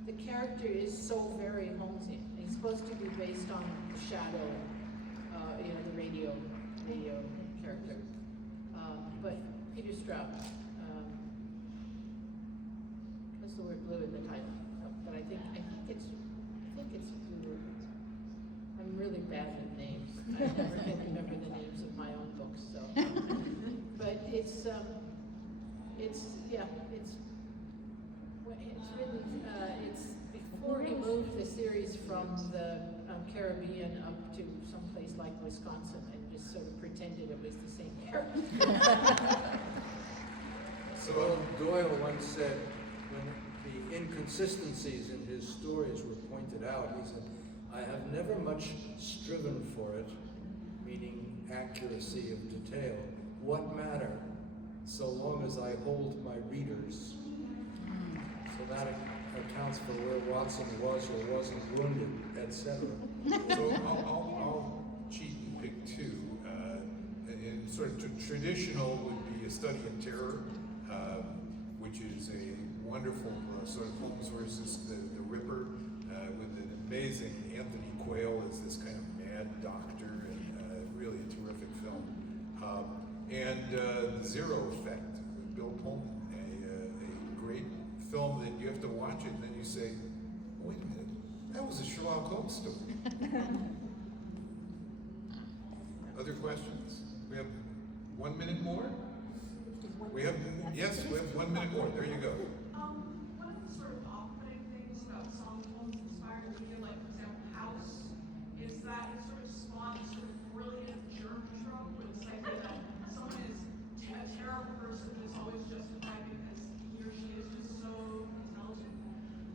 the character is so very Holmesian. He's supposed to be based on Shadow, you know, the radio character. But Peter Straub, what's the word blue in the title? But I think it's blue. I'm really bad with names. I never can remember the names of my own books. So, but it's really it's before he moved the series from the Caribbean up to someplace like Wisconsin and just sort of pretended it was the same character. So Doyle once said, when the inconsistencies in his stories were pointed out, he said, I have never much striven for it, meaning accuracy of detail. What matter, so long as I hold my readers? So that accounts for where Watson was or wasn't wounded, etc. So I'll cheat and pick two. And sort of traditional would be A Study in Terror, which is a wonderful sort of Holmes versus the Ripper, with an amazing Anthony Quayle as this kind of mad doctor, and really a terrific film. And The Zero Effect with Bill Pullman, a great film that you have to watch it and then you say, wait a minute, that was a Sherlock Holmes story. Other questions? We have 1 minute more? We have 1 minute more. There you go. One of the sort of off-putting things about some Holmes-inspired media, like for example House, is that it sort of spawns sort of brilliant germ trope, where it's like that someone is a terrible person who's always justified because he or she is just so intelligent.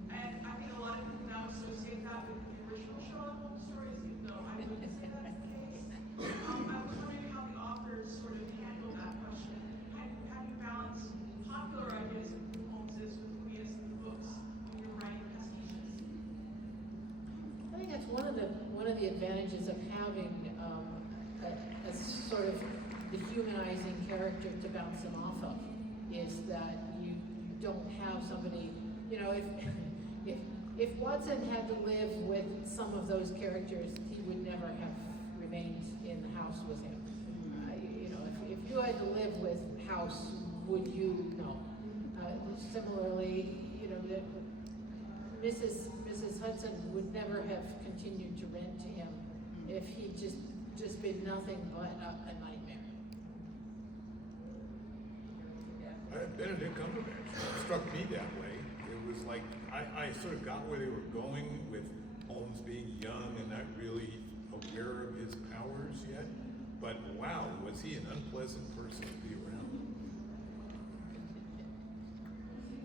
And I think a lot of people now associate that with the original Sherlock Holmes stories, even though I wouldn't say that's the case. I was wondering how the authors sort of handle that question. How do you balance popular ideas of who Holmes is with who he is in the books when you're writing these pieces? I think that's one of the advantages of having a sort of dehumanizing character to bounce them off of, is that you don't have somebody, you know, if Watson had to live with some of those characters, he would never have remained in the house with him. You know, if you had to live with House, would you? No. Similarly, you know, that Mrs. Hudson would never have continued to rent to him if he'd just been nothing but a nightmare. Benedict Cumberbatch struck me that way. It was like, I sort of got where they were going with Holmes being young and not really aware of his powers yet. But wow, was he an unpleasant person to be around?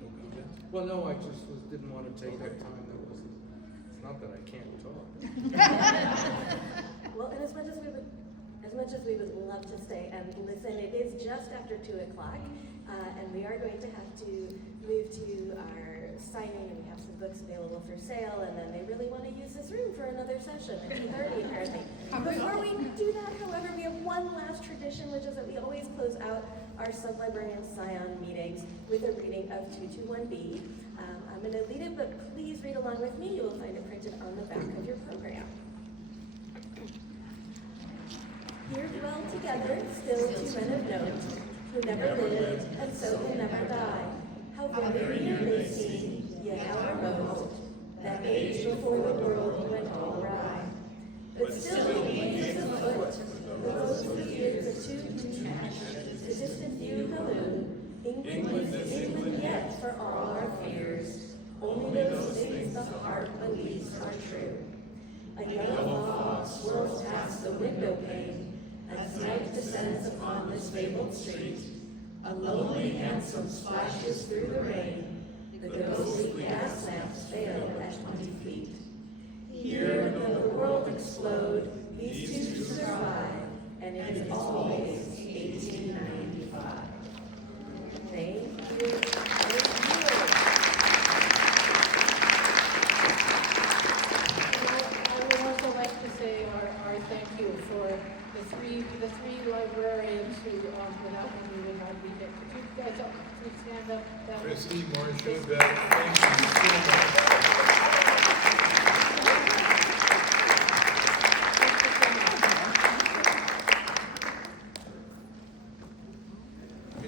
No comments? Well, no, I just didn't want to take that time. It's not that I can't talk. Well, and as much as we would love to stay and listen, it is just after 2 o'clock, and we are going to have to move to our signing, and we have some books available for sale, and then they really want to use this room for another session at 2:30 apparently. Before we do that, however, we have one last tradition, which is that we always close out our Sub-Librarian Scion meetings with a reading of 221B. I'm going to lead it, but please read along with me. You will find it printed on the back of your program. Here dwell together still two men of note, who never lived, and so will never die. How very near they seem, yet how remote, that age before the world went all awry. But still the age is afoot, the roads of years of two detach, the distant view halloo. England is England yet, for all our fears. Only those things the heart believes are true. A yellow fog swirls past the window pane, as night descends upon this fabled street. A lonely hansom splashes through the rain, the ghostly gas lamps fail at 20 feet. Here will the world explode, these two survive, and it is always 1895. Thank you. I would also like to say our thank you for the three librarians who, without whom we would not be here. Could you guys all please stand up? Christy, Marcia, Beth, thank you so much.